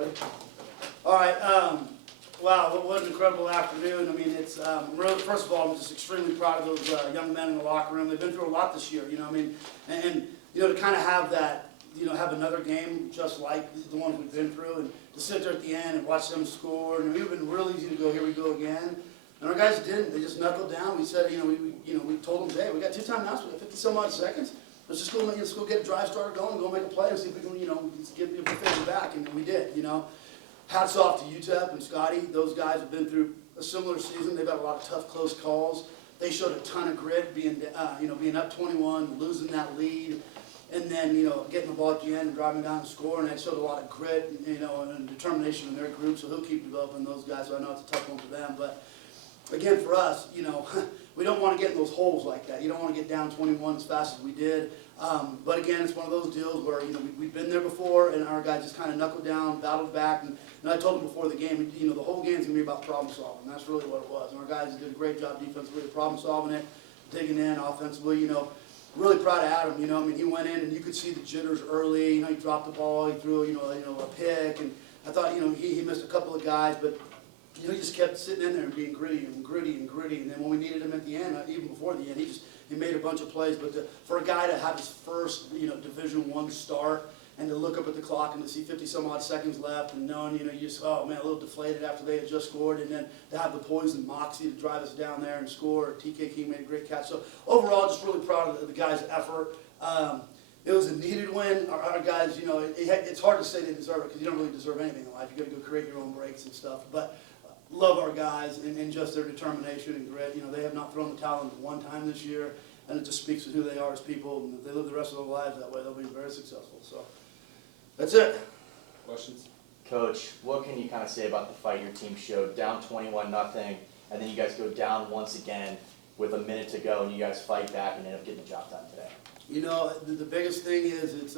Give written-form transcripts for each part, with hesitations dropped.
Ready? All right. Wow, what an incredible afternoon. I mean, it's really, first of all, I'm just extremely proud of those young men in the locker room. They've been through a lot this year, you know. I mean, and you know, to kind of have that, you know, have another game just like the ones we've been through, and to sit there at the end and watch them score. And it would have been really easy to go, here we go again. And our guys didn't. They just knuckled down. We said, we told them, hey, we got 2 timeouts. We got 50 some odd seconds. Let's just go get a drive starter going, and go make a play, and see if we can, give a favor back. And we did, you know. Hats off to UTEP and Scotty. Those guys have been through a similar season. They've had a lot of tough, close calls. They showed a ton of grit, being up 21, losing that lead, and then getting the ball at the end and driving down and scoring. They showed a lot of grit, and determination in their group. So he'll keep developing those guys. So I know it's a tough one for them, but again, for us, we don't want to get in those holes like that. You don't want to get down 21 as fast as we did. But again, it's one of those deals where we've been there before, and our guys just kind of knuckled down, battled back. And I told them before the game, the whole game's gonna be about problem solving. That's really what it was. And our guys did a great job defensively, problem solving it, digging in offensively. Really proud of Adam. I mean, he went in and you could see the jitters early. He dropped the ball, he threw a pick, and I thought he missed a couple of guys, but he just kept sitting in there and being gritty and gritty and gritty. And then when we needed him at the end, even before the end, he made a bunch of plays. But for a guy to have his first Division I start and to look up at the clock and to see 50 some odd seconds left and knowing you just, oh man, a little deflated after they had just scored, and then to have the poise and moxie to drive us down there and score. TK King made a great catch. So overall, just really proud of the guys' effort. It was a needed win. Our guys, it's hard to say they deserve it because you don't really deserve anything in life. You got to go create your own breaks and stuff. But love our guys and just their determination and grit. They have not thrown the towel in one time this year, and it just speaks to who they are as people. And if they live the rest of their lives that way, they'll be very successful. So that's it. Questions? Coach, what can you kind of say about the fight your team showed? Down 21-0, and then you guys go down once again with a minute to go, and you guys fight back and end up getting the job done today. The biggest thing is it's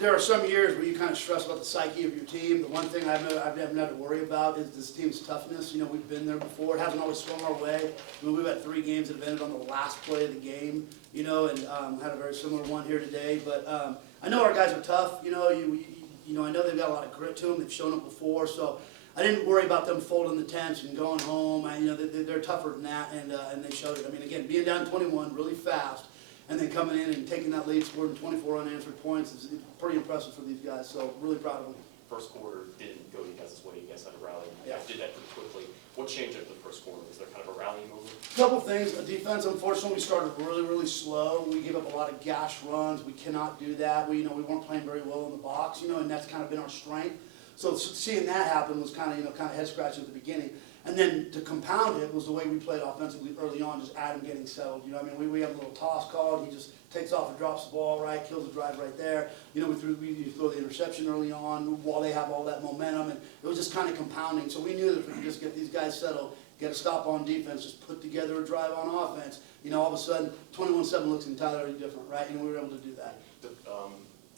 there are some years where you kind of stress about the psyche of your team. The one thing I've never to worry about is this team's toughness. We've been there before. It hasn't always swung our way. We've had 3 games that have ended on the last play of the game, and had a very similar one here today. But I know our guys are tough. I know they've got a lot of grit to them. They've shown it before, so I didn't worry about them folding the tents and going home. They're tougher than that, and they showed it. I mean, again, being down 21 really fast, and then coming in and taking that lead, scoring 24 unanswered points is pretty impressive for these guys. So really proud of them. First quarter didn't go you guys' way. You guys had to rally. You guys did that pretty quickly. What changed after the first quarter? Was there kind of a rally movement? A couple things. The defense, unfortunately, we started really, really slow. We gave up a lot of gash runs. We cannot do that. We weren't playing very well in the box, and that's kind of been our strength. So seeing that happen was kind of head scratching at the beginning. And then to compound it was the way we played offensively early on, just Adam getting settled. We have a little toss called. He just takes off and drops the ball right, kills the drive right there. We throw the interception early on while they have all that momentum, and it was just kind of compounding. So we knew that if we could just get these guys settled, get a stop on defense, just put together a drive on offense, all of a sudden 21-7 looks entirely different, right? And we were able to do that.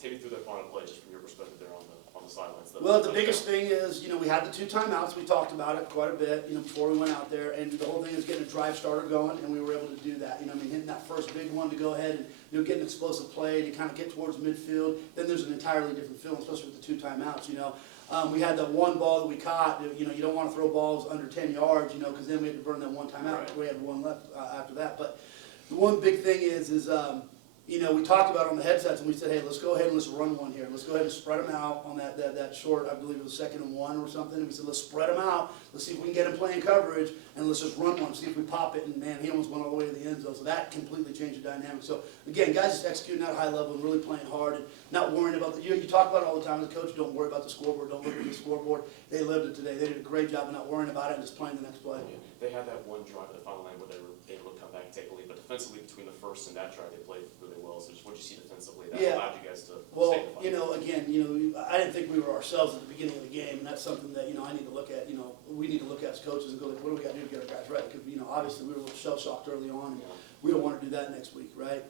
Take me through that final play, just from your perspective there on the sidelines. Well, the biggest thing is, we had the 2 timeouts. We talked about it quite a bit, before we went out there. And the whole thing is getting a drive starter going, and we were able to do that. Hitting that first big one to go ahead and, get an explosive play to kind of get towards midfield. Then there's an entirely different feeling, especially with the 2 timeouts, We had that one ball that we caught. You don't want to throw balls under 10 yards, because then we had to burn that one timeout. Right. We had 1 left after that. But the one big thing is we talked about it on the headsets, and we said, hey, let's go ahead and let's run one here. Let's go ahead and spread them out on that short, I believe it was 2nd and 1 or something. And we said, let's spread them out. Let's see if we can get him playing coverage, and let's just run one, see if we pop it. And, man, he almost went all the way to the end zone. So that completely changed the dynamic. So, again, guys just executing at a high level and really playing hard and not worrying about you talk about it all the time as a coach. Don't worry about the scoreboard. Don't look at the scoreboard. They lived it today. They did a great job of not worrying about it and just playing the next play. Yeah. They had that one drive at the final line where they were able to come back and take a lead. But defensively, between the first and that drive, they played really well. So just what did you see defensively that allowed you guys to stay in the fight? Again, I didn't think we were ourselves at the beginning of the game, and that's something that, I need to look at, we need to look at as coaches and go, like, what do we got to do to get our guys right? Because, obviously we were a little shell-shocked early on, and we don't want to do that next week, right?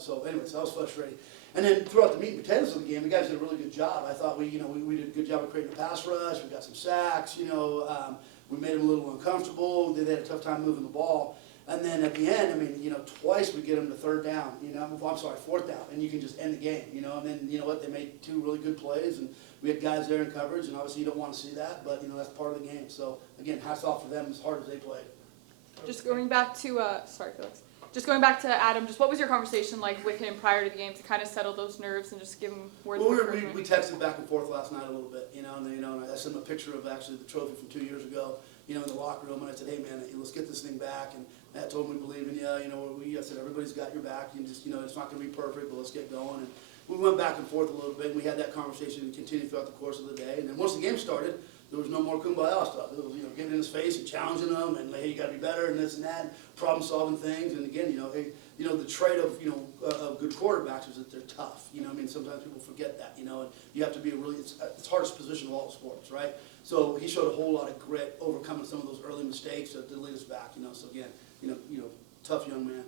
So anyways, that was frustrating. And then throughout the meat and potatoes of the game, the guys did a really good job. I thought we did a good job of creating a pass rush. We got some sacks, we made them a little uncomfortable. They had a tough time moving the ball. And then at the end, I mean, you know, twice we get them to third down, you know, I'm sorry, fourth down, and you can just end the game, you know, and then, you know what, they made 2 really good plays, and we had guys there in coverage, and obviously you don't want to see that, but, you know, that's part of the game. So, again, hats off for them as hard as they played. Just going back to, sorry, Felix. Just going back to Adam, just what was your conversation like with him prior to the game to kind of settle those nerves and just give him words of encouragement? We texted back and forth last night a little bit, you know, and I sent him a picture of actually the trophy from 2 years ago, you know, in the locker room, and I said, hey man, let's get this thing back, and I told him we believe in you, you know, I said everybody's got your back, you just, you know, it's not going to be perfect, but let's get going, and we went back and forth a little bit, and we had that conversation and continued throughout the course of the day, and then once the game started, there was no more kumbaya stuff. It was, you know, getting in his face and challenging them, and hey, you got to be better, and this and that, problem solving things, and again, you know, the trait of, you know, of good quarterbacks is that they're tough. You know, I mean, sometimes people forget that, you know, and you have to be a really, it's the hardest position of all the sports, right? So he showed a whole lot of grit, overcoming some of those early mistakes that did lead us back, you know. So again, you know, tough young man.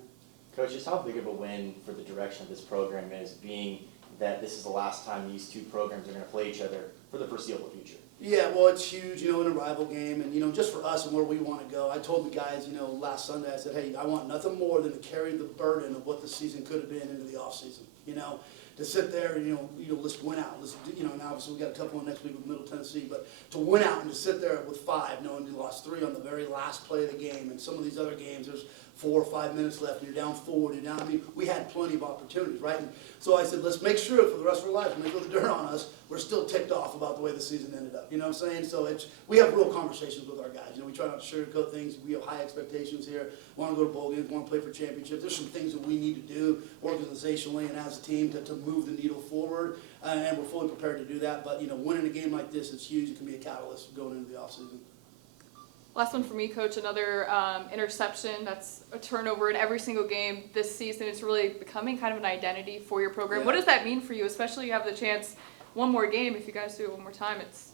Coach, just how big of a win for the direction of this program is, being that this is the last time these 2 programs are going to play each other for the foreseeable future? Yeah, well, it's huge, you know, in a rival game, and, you know, just for us and where we want to go. I told the guys, you know, last Sunday, I said, hey, I want nothing more than to carry the burden of what the season could have been into the offseason, you know, to sit there and, you know, let's win out. Let's, you know, and obviously we got a tough one next week with Middle Tennessee, but to win out and to sit there with 5, knowing you lost 3 on the very last play of the game, and some of these other games, there's 4 or 5 minutes left, and you're down 4, you're down, I mean, we had plenty of opportunities, right? And so I said, let's make sure for the rest of our lives, when they throw the dirt on us, we're still ticked off about the way the season ended up, you know what I'm saying? So we have real conversations with our guys, you know, we try not to sugarcoat things, we have high expectations here, want to go to bowl games, want to play for championships, there's some things that we need to do organizationally and as a team to move the needle forward, and we're fully prepared to do that, but, you know, winning a game like this is huge, it can be a catalyst going into the offseason. Last one for me, Coach. Another interception. That's a turnover in every single game this season. It's really becoming kind of an identity for your program. Yeah. What does that mean for you, especially you have the chance one more game? If you guys do it one more time, it's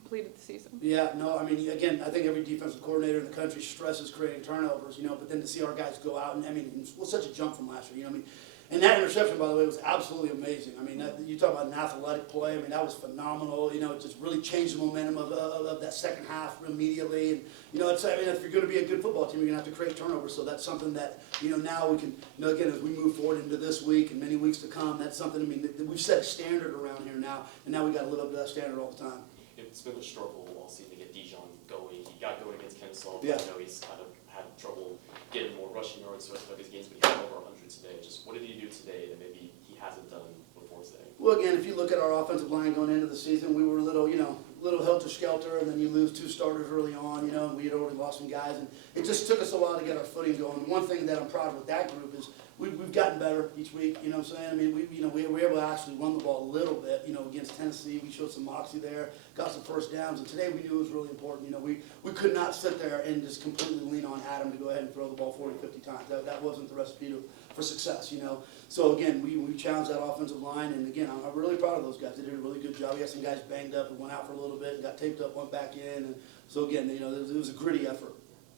completed the season. Yeah, no, I mean, again, I think every defensive coordinator in the country stresses creating turnovers, you know, but then to see our guys go out, and I mean, it was such a jump from last year, you know, I mean, and that interception, by the way, was absolutely amazing. I mean, you talk about an athletic play, I mean, that was phenomenal, you know, it just really changed the momentum of that second half immediately, and, you know, I mean, if you're going to be a good football team, you're going to have to create turnovers, so that's something that, you know, now we can, you know, again, as we move forward into this week and many weeks to come, that's something, I mean, that we've set a standard around here now, and now we got to live up to that standard all the time. It's been a struggle all season to get Dijon going. He got going against Kennesaw, but Yeah. I know he's kind of had trouble getting more rushing yards throughout these games, but he had over 100 today. Just what did he do today that maybe he hasn't done before today? Well, again, if you look at our offensive line going into the season, we were a little, you know, little helter-skelter, and then you lose 2 starters early on, you know, and we had already lost some guys, and it just took us a while to get our footing going. One thing that I'm proud of with that group is we've gotten better each week, you know what I'm saying? I mean, we were able to actually run the ball a little bit, you know, against Tennessee. We showed some moxie there, got some first downs, and today we knew it was really important. You know, we could not sit there and just completely lean on Adam to go ahead and throw the ball 40, 50 times. That wasn't the recipe for success, you know. So again, we challenged that offensive line, and again, I'm really proud of those guys. They did a really good job. We had some guys banged up and went out for a little bit and got taped up, went back in, and so again, you know, it was a gritty effort.